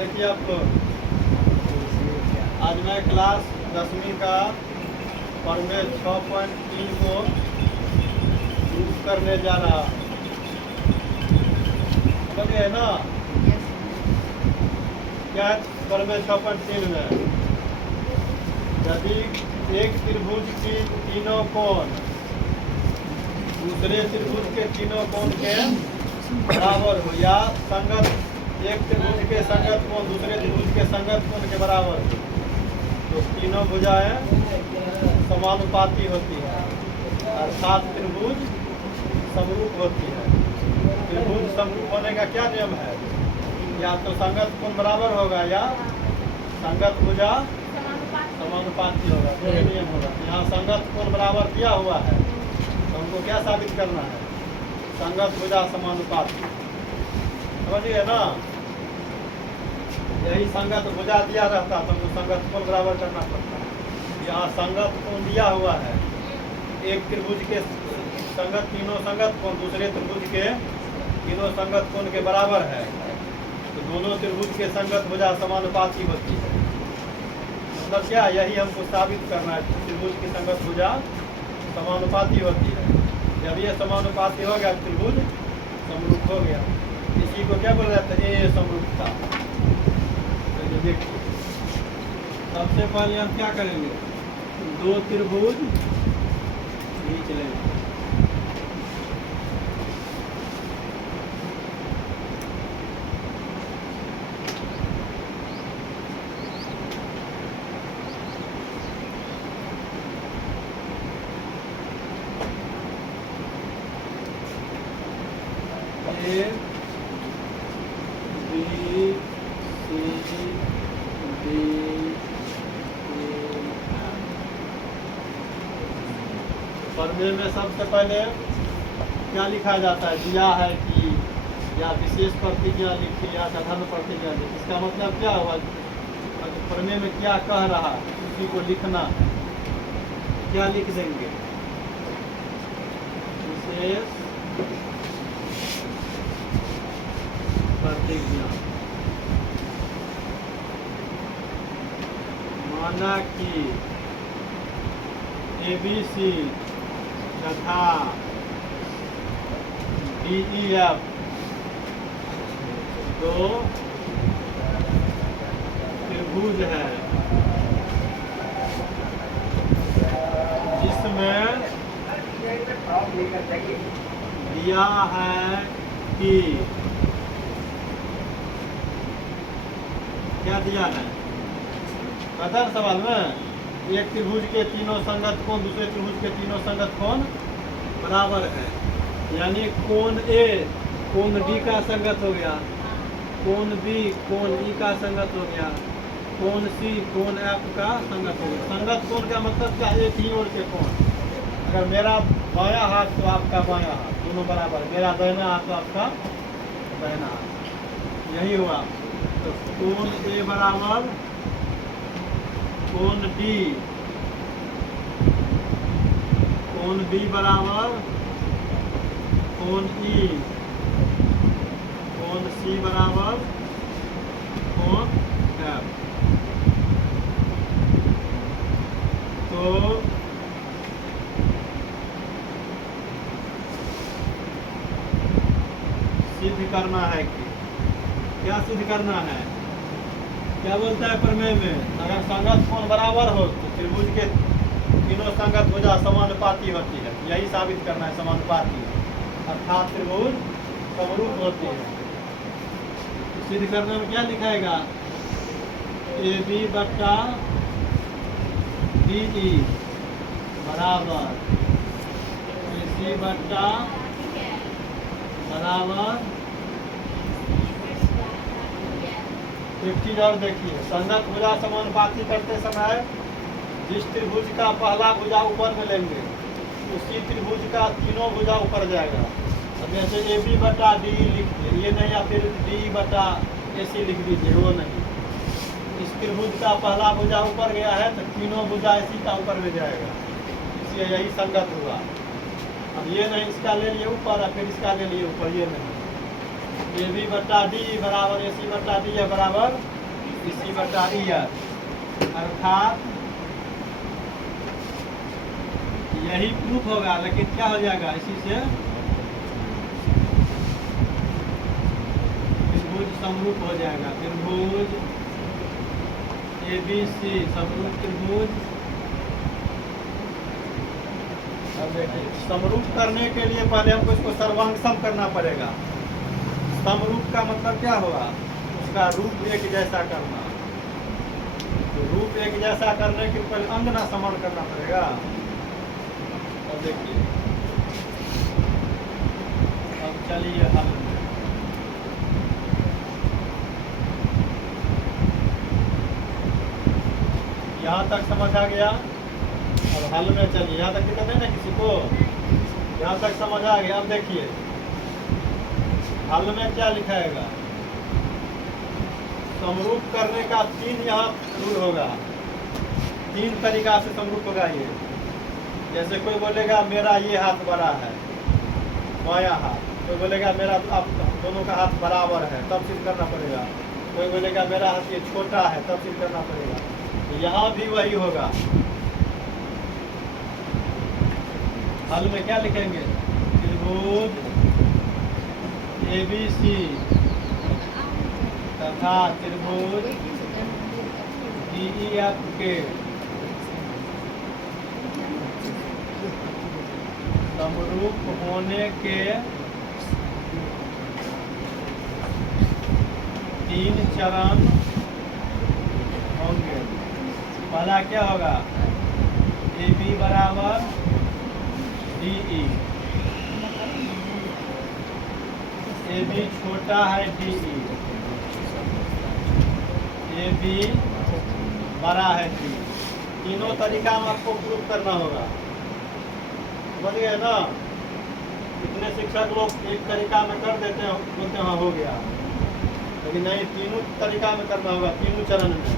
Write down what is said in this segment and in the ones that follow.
देखिए आप लोग, आज मैं क्लास 10वीं का प्रमेय 6.3 को यूज करने जा रहा। समझिए ना क्या है प्रमेय 6.3 में? यदि एक त्रिभुज की तीनों कोण दूसरे त्रिभुज के तीनों कोण के बराबर हो, या संगत एक त्रिभुज के संगत कोण दूसरे त्रिभुज के संगत कोण के बराबर हो, तो तीनों भुजाएं समानुपाती होती है, अर्थात त्रिभुज समरूप होती है। त्रिभुज समरूप होने का क्या नियम है? या तो संगत कोण बराबर होगा या संगत भुजा समानुपाती होगा, तो ये नियम होगा। यहाँ संगत कोण बराबर दिया हुआ है, तो हमको क्या साबित करना है? संगत भुजा समानुपाती। समझिए ना, यही संगत भुजा दिया रहता तो हमको संगत कोण बराबर करना पड़ता। यहाँ संगत कोण दिया हुआ है, एक त्रिभुज के संगत तीनों संगत कोण दूसरे त्रिभुज के तीनों संगत कोण के बराबर है, तो दोनों त्रिभुज के संगत भुजा समानुपाती होती है। मतलब क्या, यही हमको साबित करना है, त्रिभुज की संगत भुजा समानुपाती होती है। जब ये समानुपाती हो गया, त्रिभुज समरूप हो गया। इसी को क्या बोल रहे थे? ए समरूपता। तो ये देखिए, सबसे पहले हम क्या करेंगे? दो त्रिभुज खींच लेंगे। ए बी सी डी प्रमेय में सबसे पहले क्या लिखा जाता है? दिया है कि, या विशेष प्रतिज्ञा लिखी या कथन प्रतिज्ञा लिखी। इसका मतलब क्या हुआ? प्रमेय में क्या कह रहा है उसी को लिखना है। क्या लिख देंगे? विशेष प्रतिज्ञा। माना कि ABC तथा DEF दो त्रिभुज है, जिसमें दिया है कि, क्या दिया है? पता है सवाल में, एक त्रिभुज के तीनों संगत कोण दूसरे त्रिभुज के तीनों संगत कोण बराबर है। यानी कोण ए कोण डी का संगत हो गया, कोण बी कोण ई का संगत हो गया, कोण सी कोण एफ का संगत हो गया। संगत कोण का मतलब क्या? एक ही ओर के कोण। अगर मेरा बायां हाथ तो आपका बायां हाथ, दोनों बराबर। मेरा दाहिना हाथ तो आपका दाहिना हाथ, यही हुआ। तो कोण ए बराबर कोण डी, कोण बी बराबर कोण ई, कोण सी बराबर कोण एफ। तो सिद्ध करना है कि, क्या सिद्ध करना है? क्या बोलता है प्रमेय में? अगर संगत कोण बराबर हो तो त्रिभुज के तीनों संगत भुजा समानुपाती होती है। यही साबित करना है, समानुपाती, अर्थात त्रिभुज समरूप होती है। तो सिद्ध करने में क्या लिखाएगा? AB बट्टा DE बराबर AC बट्टा बराबर। एक चीज और देखिए, संगत भुजा समानुपाती करते समय जिस त्रिभुज का पहला भुजा ऊपर में लेंगे, उसी त्रिभुज का तीनों भुजा ऊपर जाएगा। अब जैसे AB बटा DE लिख दिए, ये नहीं, या फिर DE बटा AC लिख दीजिए, वो नहीं। इस त्रिभुज का पहला भुजा ऊपर गया है तो तीनों भुजा इसी का ऊपर में जाएगा, इसलिए यही संगत हुआ। अब ये नहीं, इसका ले लिए ऊपर और फिर इसका ले लिए ऊपर, ये नहीं। ए बी बटा डी बराबर ए सी बटा डी है बराबर बी सी बटा ई है, अर्थात यही प्रूफ होगा, लेकिन क्या हो जाएगा इसी से त्रिभुज समरूप हो जाएगा। त्रिभुज ए बी सी समरूप त्रिभुज। अब देखिए, समरूप करने के लिए पहले हमको इसको सर्वांग सम करना पड़ेगा। समरूप का मतलब क्या हुआ? उसका रूप एक जैसा करना। तो रूप एक जैसा करने के पहले अंग ना समान करना पड़ेगा। अब देखिए, अब चलिए हल में। यहाँ तक समझ आ गया। अब हल में चलिए, यहाँ तक दिक्कत है ना किसी को? यहाँ तक समझ आ गया। अब देखिए हल में क्या लिखाएगा। समरूप करने का तीन यहाँ रूल होगा, तीन तरीका से समरूप होगा ये। जैसे कोई बोलेगा मेरा ये हाथ बड़ा है, बायां हाथ, कोई बोलेगा मेरा आप दोनों का हाथ बराबर है, तब सिद्ध करना पड़ेगा। कोई बोलेगा मेरा हाथ ये छोटा है, तब सिद्ध करना पड़ेगा। तो यहाँ भी वही होगा। हल में क्या लिखेंगे? त्रिभुज ए बी सी तथा त्रिभुज डी ई एफ के समरूप होने के तीन चरण होंगे। पहला क्या होगा? ए बी बराबर डी ई। ए बी छोटा है डी ई, ए बी बड़ा है डी। तीनों तरीका में आपको प्रूफ करना होगा। समझ गए ना? इतने शिक्षक लोग एक तरीका में कर देते हैं, बोलते हैं हाँ हो गया, लेकिन नहीं, तीनों तरीका में करना होगा, तीनों चरण में।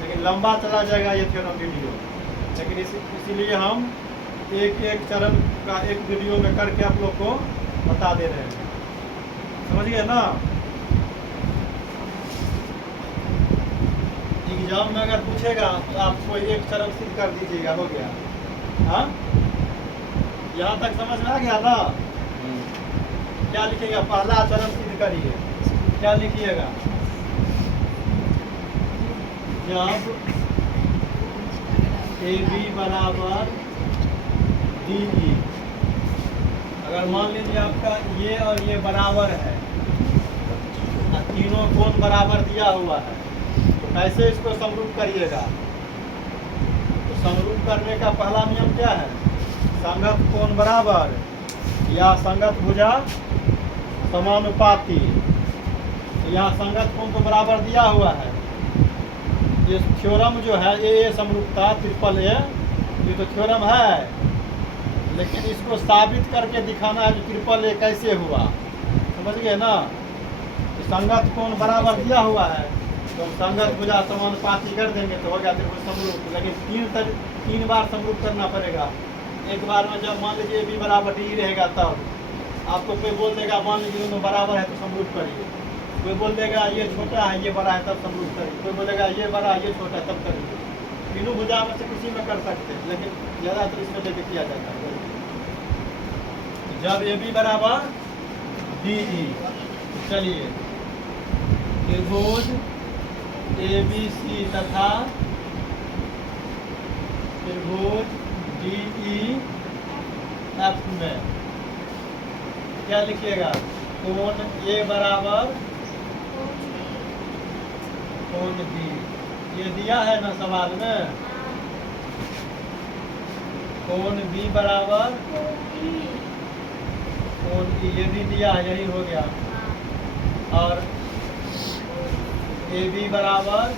लेकिन लंबा चला जाएगा ये थ्योरम वीडियो, लेकिन इसीलिए हम एक एक चरण का एक वीडियो में करके आप लोग को बता दे रहे हैं। समझ गए ना? एग्जाम में अगर पूछेगा तो आप कोई एक चरण सिद्ध कर दीजिएगा, हो गया। हाँ, यहाँ तक समझ में आ गया ना? क्या लिखिएगा? पहला चरण सिद्ध करिए। क्या लिखिएगा? जब ए बी बराबर डी ई, अगर मान लीजिए आपका ये और ये बराबर है, तीनों कोण बराबर दिया हुआ है, तो कैसे इसको समरूप करिएगा? तो समरूप करने का पहला नियम क्या है? संगत कोण बराबर या संगत भुजा समानुपाती। तो यहाँ संगत कोण तो बराबर दिया हुआ है। ये थ्योरम जो है ए समरूपता ट्रिपल ए, ये तो थ्योरम है, लेकिन इसको साबित करके दिखाना है कि ट्रिपल ए कैसे हुआ। समझ गए ना? संगत कोण बराबर दिया हुआ है, तो संगत भुजा समानुपाती कर देंगे तो हो गया त्रिभुज समरूप। लेकिन तीन बार समरूप करना पड़ेगा। एक बार में जब मान लीजिए बी बराबर डी रहेगा, तब आपको कोई बोल देगा मान लीजिए दोनों बराबर है तो समरूप करिए। कोई बोल देगा ये छोटा है ये बड़ा है, तब समरूप करिए। कोई बोलेगा ये बड़ा है ये छोटा है, तब करिए। तीनों भुजा में से किसी में कर सकते हैं, लेकिन ज़्यादातर इसमें लेके किया जाता है। जब ए बी बराबर डी ई, चलिए त्रिभुज ए बी सी तथा त्रिभुज डी ई एफ में क्या लिखिएगा? कोण ए बराबर कोण बी। ये दिया है ना सवाल में, कोण बी बराबर कोण ई, ये भी दिया है, यही हो गया। और ए बी बराबर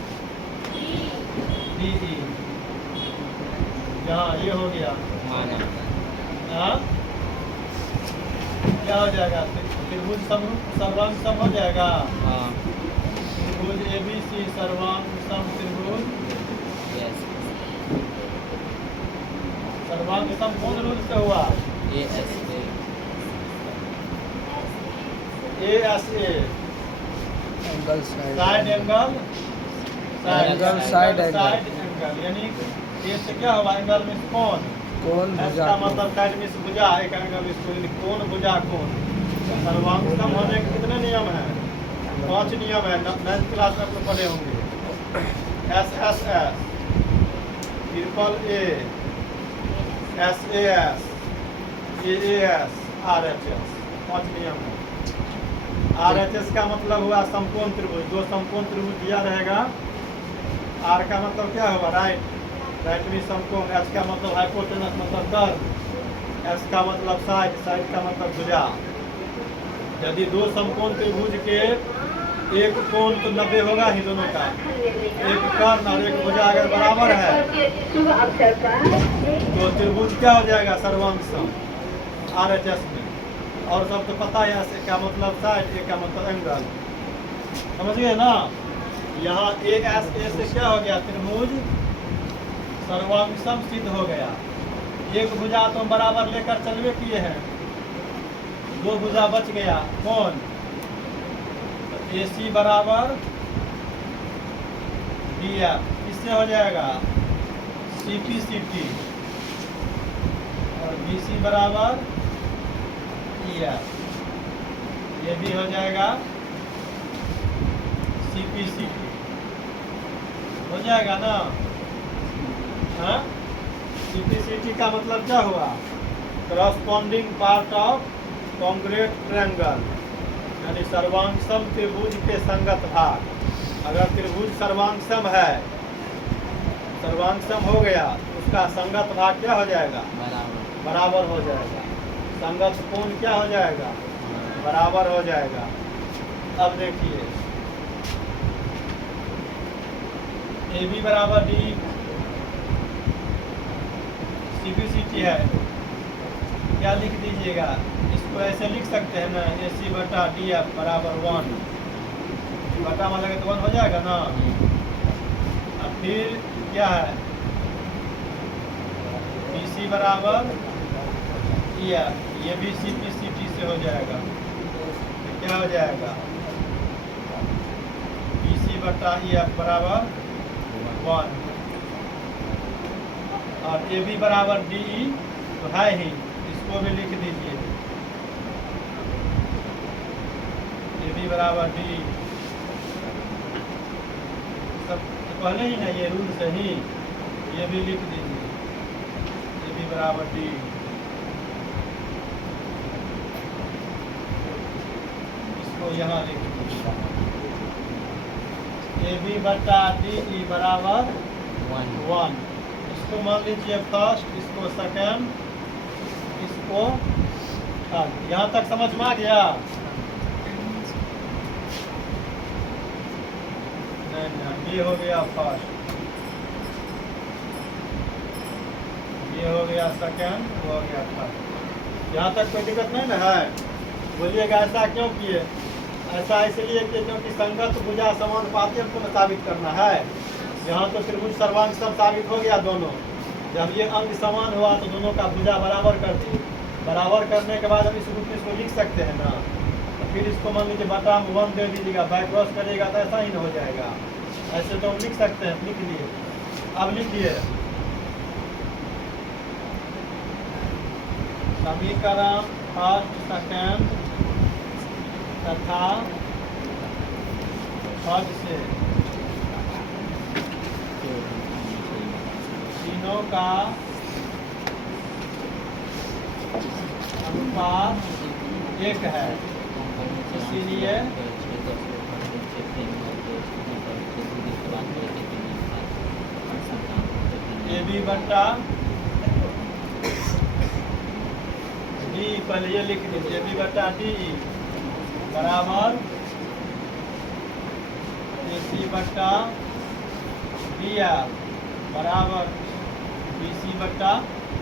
डी ई, यहाँ ये हो गया। हाँ, क्या हो जाएगा? त्रिभुज समरूप सर्वांग सम हो जाएगा। त्रिभुज ए बी सी सर्वांग सम त्रिभुज। सर्वांग सम कौन रूल से हुआ? ASA angle side angle side angle angle, यानी ये से क्या होगा, एंगल में कौन, कौन भुजा इसका मतलब साइड में भुजा, एक एंगल में कौन भुजा कौन। सर्वांग सम होने के कितने नियम हैं, 5 नियम है, 9th क्लास में आप लोग पढ़े होंगे। SSS, triple A, SAS, AAS, RHS, 5 नियम है। RHS का मतलब हुआ समकोण त्रिभुज, जो समकोण त्रिभुज दिया रहेगा। R का मतलब क्या होगा, राइट में समकोण। S का मतलब हाइपोटेनस, मतलब कर्व। S का मतलब साइड का मतलब भुजा। यदि दो समकोण त्रिभुज के एक कोण तो 90 होगा ही दोनों का, एक कर्ण और एक भुजा अगर बराबर है तो त्रिभुज क्या हो जाएगा, सर्वांग सम, RHS में। और सब तो पता है, ऐसे क्या मतलब साइड, ए का मतलब एंगल, समझ गए ना। यहाँ ASA से क्या हो गया, त्रिभुज सर्वांग सम सिद्ध हो गया। एक भुजा तो हम बराबर लेकर चलवे किए हैं, 2 भुजा बच गया, कौन, AC बराबर DF, इससे हो जाएगा CP CT, और BC बराबर EF, ये भी हो जाएगा CP CT, हो जाएगा ना। हाँ, CP CT का मतलब क्या हुआ, corresponding part of congruent triangle, यानी सर्वांग सम त्रिभुज के संगत भाग। अगर त्रिभुज सर्वांग सम है, सर्वांग सम हो गया, उसका संगत भाग क्या हो जाएगा, बराबर हो जाएगा। संगत कोण क्या हो जाएगा, बराबर हो जाएगा। अब देखिए AB बराबर D, CP CT है, क्या लिख दीजिएगा, इसको ऐसे लिख सकते हैं ना, AC बटा DF बराबर 1, बटा में लगे तो 1 हो जाएगा ना। अब फिर क्या है, BC बराबर EF, ये भी CP CT से हो जाएगा, तो क्या हो जाएगा, BC बटा EF बराबर 1, और AB बराबर DE तो है ही, इसको भी लिख दीजिए, AB बराबर DE, सब पहले ही ना ये रूल से ही, ये भी लिख दीजिए, AB बराबर DE, इसको यहाँ लिख दीजिए, AB बटा DE बराबर 1, इसको मान लीजिए फर्स्ट, इसको सेकंड, इसको थर्ड। यहाँ तक समझ में आ गया, नहीं, ये हो गया फर्स्ट, ये हो गया सेकंड, वो हो गया थर्ड। यहाँ तक कोई दिक्कत नहीं ना है। बोलिएगा ऐसा क्यों किए, ऐसा इसलिए कि क्योंकि संगत भुजा समानुपाती हमको साबित करना है। यहाँ तो त्रिभुज सर्वांग सम साबित हो गया दोनों, जब ये अंग समान हुआ तो दोनों का भुजा बराबर कर दिए। बराबर करने के बाद हम इस रूप में इसको लिख सकते हैं ना, तो फिर इसको मान लीजिए बटा में 1 दे दीजिएगा, बाय क्रॉस करिएगा तो ऐसा ही ना हो जाएगा। ऐसे तो हम लिख सकते हैं, लिख लिए। अब लिखिए समीकरण फर्स्ट सेकंड तथा थर्ड से तीनों का अनुपात 1 है, इसीलिए AB बटा D, पहले ये लिख दीजिए, AB बटा D बराबर AC बटा DF बराबर BC बटा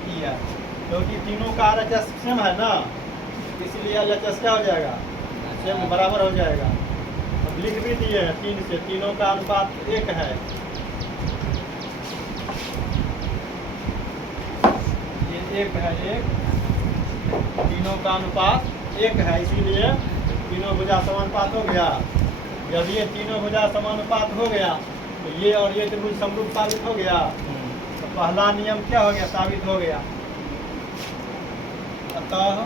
EF, क्योंकि तीनों का RHS सेम है ना, इसलिए RHS क्या हो जाएगा, सेम बराबर हो जाएगा। अब लिख भी दिए हैं 3 से, तीनों का अनुपात 1 है, ये 1 है, 1, तीनों का अनुपात 1 है, इसीलिए तीनों भुजा समानुपात हो गया। जब ये तीनों भुजा समानुपात हो गया तो ये और ये त्रिभुज समरूप साबित हो गया। तो पहला नियम क्या हो गया, साबित हो गया। अतः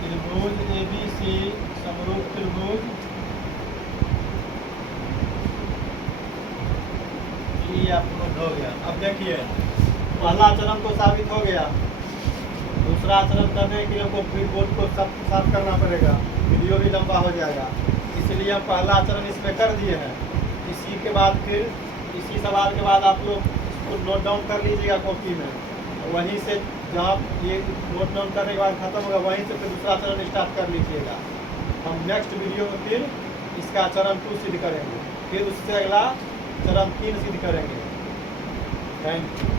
त्रिभुज ABC समरूप त्रिभुज ये आपको हो गया। अब देखिए पहला चरण तो साबित हो गया, दूसरा चरण करने के लिए हमको फिर बोर्ड को साफ करना पड़ेगा, वीडियो भी लंबा हो जाएगा, इसलिए हम पहला चरण इसमें कर दिए हैं। इसी के बाद फिर इसी सवाल के बाद आप लोग इसको नोट डाउन कर लीजिएगा कॉपी में, वहीं से जहाँ ये नोट डाउन करने के बाद खत्म होगा वहीं से फिर दूसरा चरण स्टार्ट कर लीजिएगा। हम नेक्स्ट वीडियो में फिर इसका चरण 2 सिद्ध करेंगे, फिर उससे अगला चरण 3 सिद्ध करेंगे। Thank you.